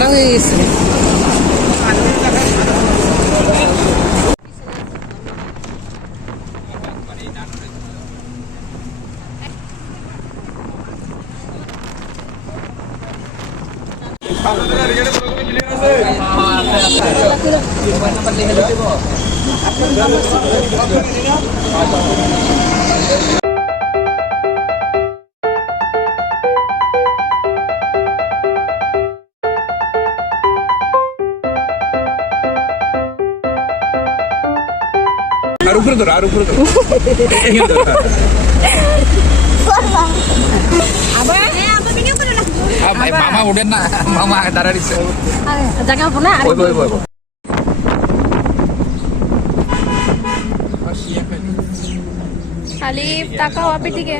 ঠান্ডা হয়ে গেছে। আর উপরে ধরো, আর উপরে ধরো। মামা ওঠেন না, মামা দাঁড়াইছে জায়গা হবো না। আলিফ তাকাও আপের দিকে।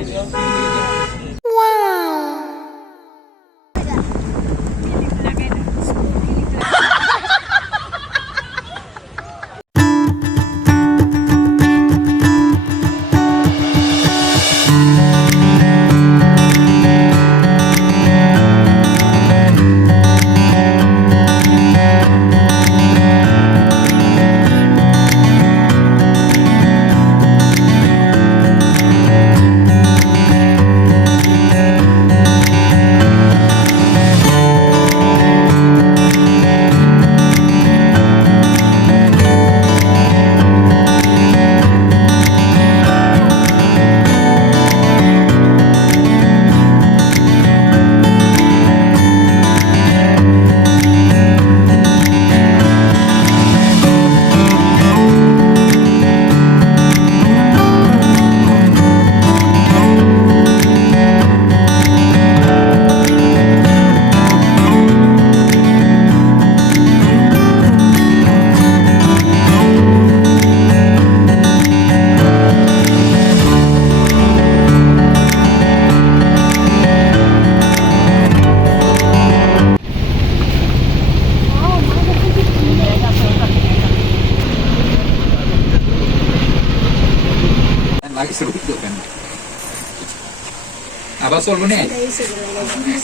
আবার চলবো না।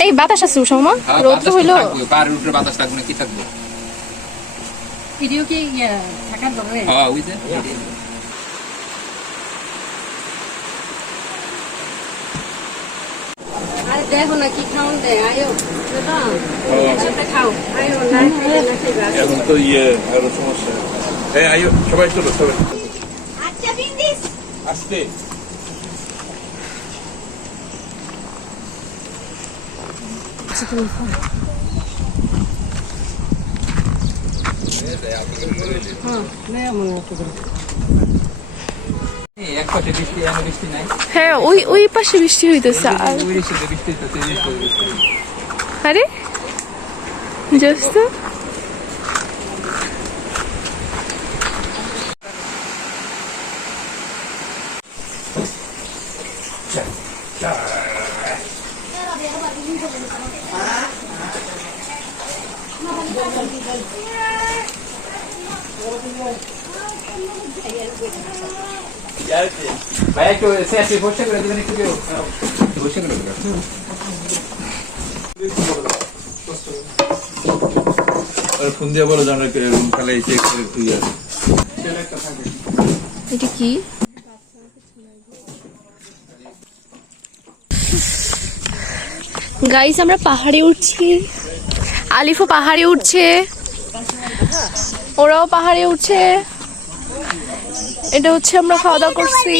এই বাতাস আছে উষামা, রৌদ্র হইলো পাহাড়ের উপরে বাতাস থাকবে না, কি থাকবো? ভিডিও কি থাকার দরকার? হ্যাঁ ওই যে আরে দেখো না কি খাওন দেয়, আয়ো দাদা খাও, আয়ো না এখন তো আরো সমস্যা। হ্যাঁ আইও, সবাই চলো, সবাই আসতে। এক পাশে বৃষ্টি, এমন বৃষ্টি নাই। হ্যাঁ ওই পাশে বৃষ্টি হইতেছে। আর ওই রেশে বৃষ্টি হইতেছে। আরে জাস্ট ভাই একটু শেষে বসে করে দিবেন, একটু বসে করে দিবেন। ফোন দিয়ে বলো জানো রুম খালে চেক করে তুই আর এটা কি? গাইস আমরা পাহাড়ে উঠছি, আলিফও পাহাড়ে উঠছে, ওরাও পাহাড়ে উঠছে। এটা হচ্ছে আমরা খাওয়া দাওয়া করছি।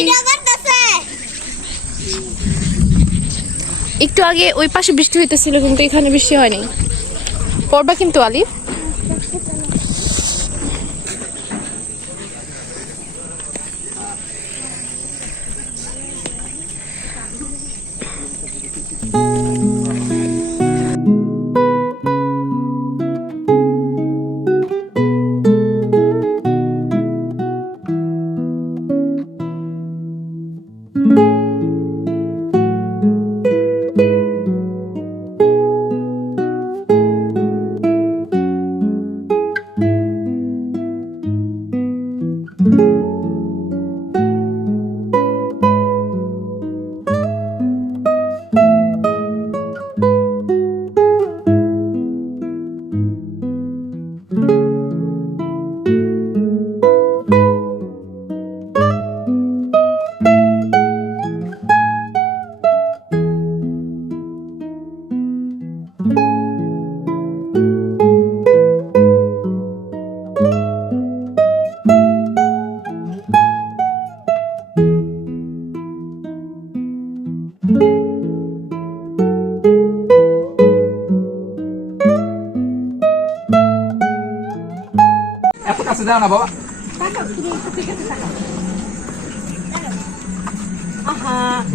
একটু আগে ওই পাশে বৃষ্টি হইতেছিল কিন্তু এখানে বৃষ্টি হয়নি। পড়বা কিন্তু আলিফ। কাছে যাও না বাবা।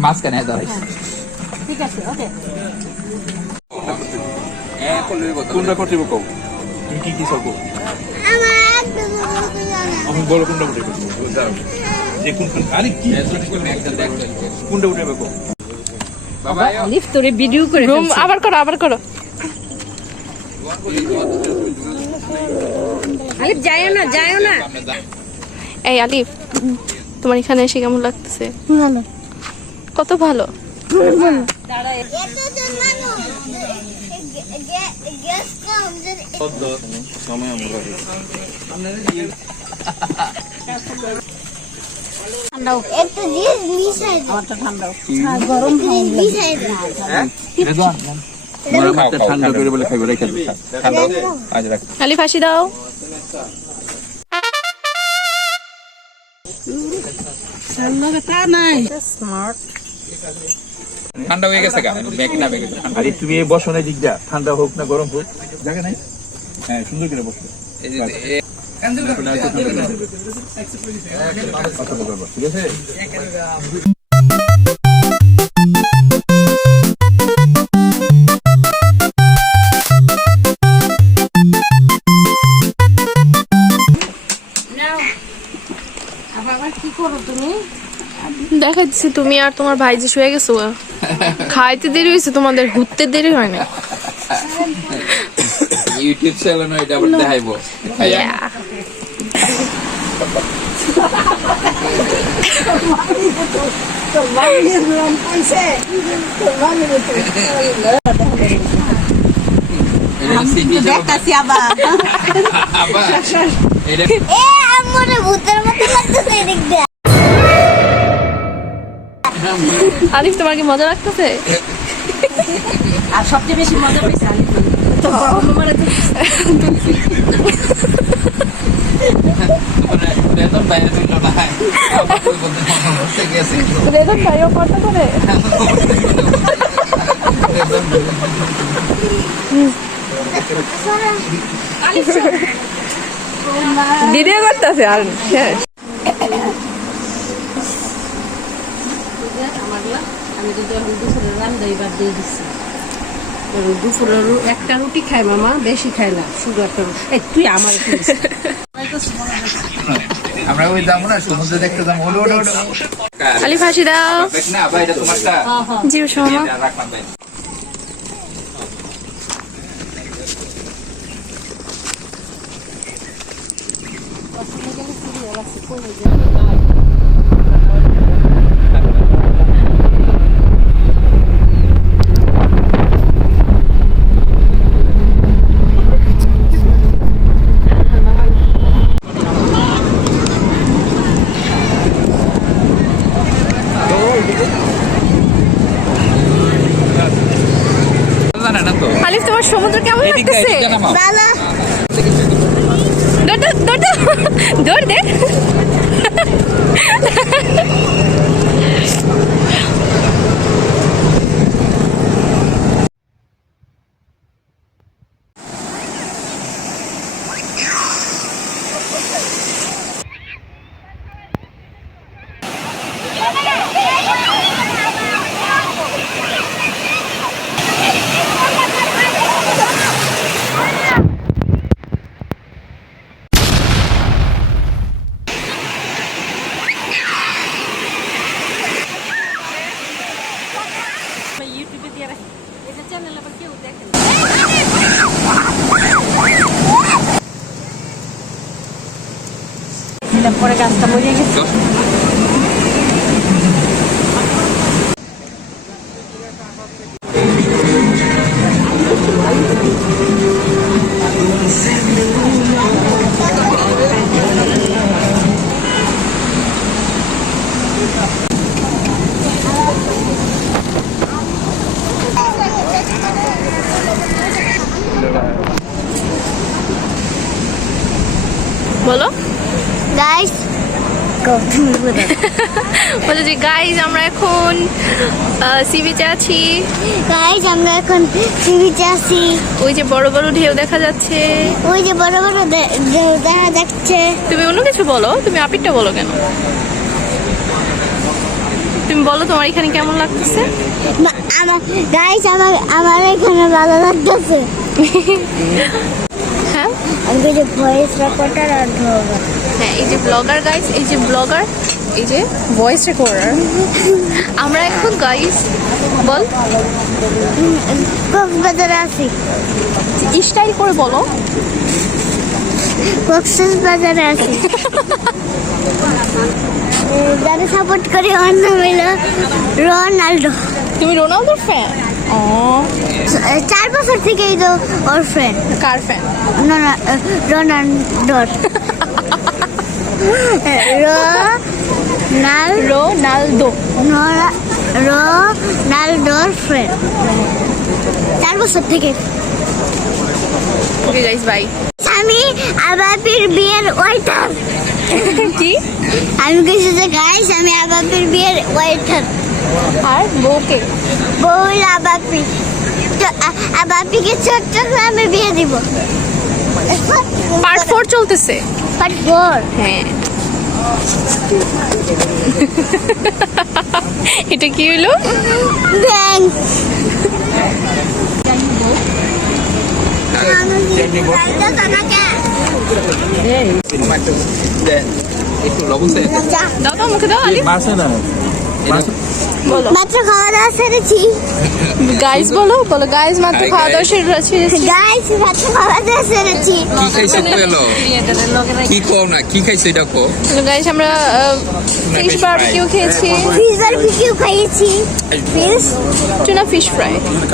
মাঝখানে দাঁড়াইছে। ঠিক আছে, ওকে। কোনটা করতে কও তুমি কি সব আমি বলো কোনটা উঠে দাও যে কোনটা আরে কি কোনটা উঠে কও বাবা আলিফ তোরে ভিডিও করে রুম আবার করো আলিফ যায়ও না এই আলিফ তোমার এখানে এসে কেমন লাগতেছে? ভালো। কত ভালো। সময় আমরা একটা জিনিস মিশাই দাও। গরম মিশাই দাও। ঠান্ডা করে বলে খাইবে রেখে ঠান্ডা আজ রাখ আলিফ হাসি দাও। ঠান্ডা হয়ে গেছে গা ব্যাগ না ব্যাগ আরে তুমি এই বসো না দিক যা ঠান্ডা হোক না গরম হোক জায়গা নাই হ্যাঁ সুন্দর করে বসো এই যে ঠিক আছে আবার কি করো তুমি? দেখাচ্ছি তুমি আর তোমার ভাই যে শুয়ে গেছো খাইতে দেরি হয়েছে, তোমাদের ঘুরতে দেরি হয় না। ইউটিউব চ্যানেল এটা আবার দেখাইবো। Yeah. দেখতাছি আবার। আবার এটা এ আমারে ভূতের মতো লাগতেছে এদিক দিয়ে। আলিফ তোমার কি মজা লাগতেছে? আর সবচেয়ে বেশি মজা পেয়েছে আলিফ। তো মানে বেতন বাইরে দিল না আবার কই বলতে বলতে গেছে বেতন ভাইও কত করে? ভিডিও করতেছে আর শেষ। আমি কিন্তু এখন দুপুরের রান্না এবার দিয়ে দিচ্ছি। দুপুরের একটা রুটি খাই মামা, বেশি খাই না, সুগারটা। এই তুই আমার আমরা ওই যাবো না সমুদ্র দেখতে যাবো ওলো ওলো আলিফ হাসি দাও। দেখ না ভাই এটা তোমারটা জি সোমা। এটা রাখলাম ভাই জানা না তো আলিফ তোমার সমুদ্র কেমন এদিকে লাগতেছে? এদিকে নামাও ভালো। দৌড় দে। ইউটিউবে দিয়ে রাখি, এটা চ্যানেল আবার কেউ দেখে না। পরে গাছটা মরে গেছে। বলো গাইস তুমি বলো বলে যে গাইজ আমরা এখন সি বিচে আছি। গাইস আমরা এখন টিভিতে আছি। ওই যে বড় বড় ঢেউ দেখা যাচ্ছে। ওই যে বড় বড় দেখা যাচ্ছে। তুমি অন্য কিছু বলো, তুমি আপিরটা বলো কেন? তুমি বলো তোমার এখানে কেমন লাগতেছে? আমার গাইস আমার এখানে ভালো লাগতেছে। হ্যাঁ আমি যে ভয়েস রেকর্ডার আর ব্লগার। হ্যাঁ, এই যে ব্লগার গাইস, এই যে ব্লগার, এই যে ভয়েস রেকর্ডার। আমরা এখন গাইস বল কক্সবাজারে আছি। স্টাইল করে বলো। কক্সবাজারে আছি। যারা সাপোর্ট করে ওর নাম হলো রোনাল্ডো। তুমি রোনালদোর ফ্যান? ও 4 বছর থেকেই তো ওর ফ্রেন্ড। কার ফ্যান? রোনাল্ডোর। রোনালদো। রোনাল্ডোর ফ্রেন্ড 4 বছর থেকে। Okay guys bye. আমি আবাবির বিয়ের ওয়েটার। কি? আমি কিছু যে গাইস আমি আবাবির বিয়ের ওয়েটার। আর বউকে? বউ আবাবি তো আবাবিকে ছোট্ট গ্রামে বিয়ে দিব। পার্ট 4 চলতেছে। পার্ট 4। হ্যাঁ। এটা কি হলো? ব্যাংক একটু লবণ দেয় দাও দাও মুখে দাও আলি। বাসে না বলো মাত্র খাওয়া দাওয়া সেরেছি। গাইস বলো বলো গাইস মাত্র Hi, খাওয়া দাওয়া guys. সেরেছি। গাইস মাত্র খাওয়া দাওয়া সেরেছি। কি খাইছে কইলো কি কও না কি খাইছে এটা কও গাইস আমরা ফিশ fish বারবিকিউ fry. খেয়েছি। ফিশ বারবিকিউ খাইয়েছি। Fish tuna fish fry.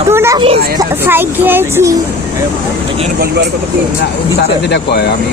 Tuna fish fry খেয়েছি। সারা যেটা কয় আমি